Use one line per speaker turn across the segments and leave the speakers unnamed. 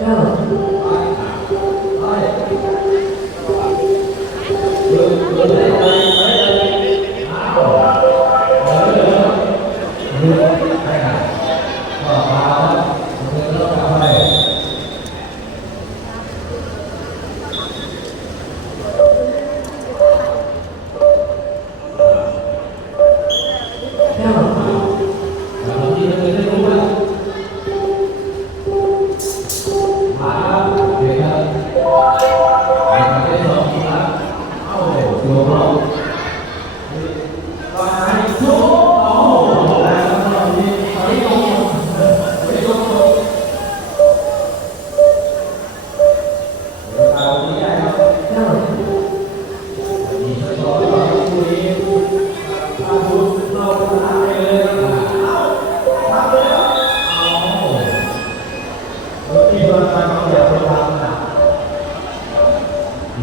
嗯。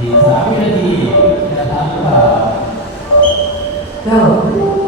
ทีสามวินาทีนะครับก็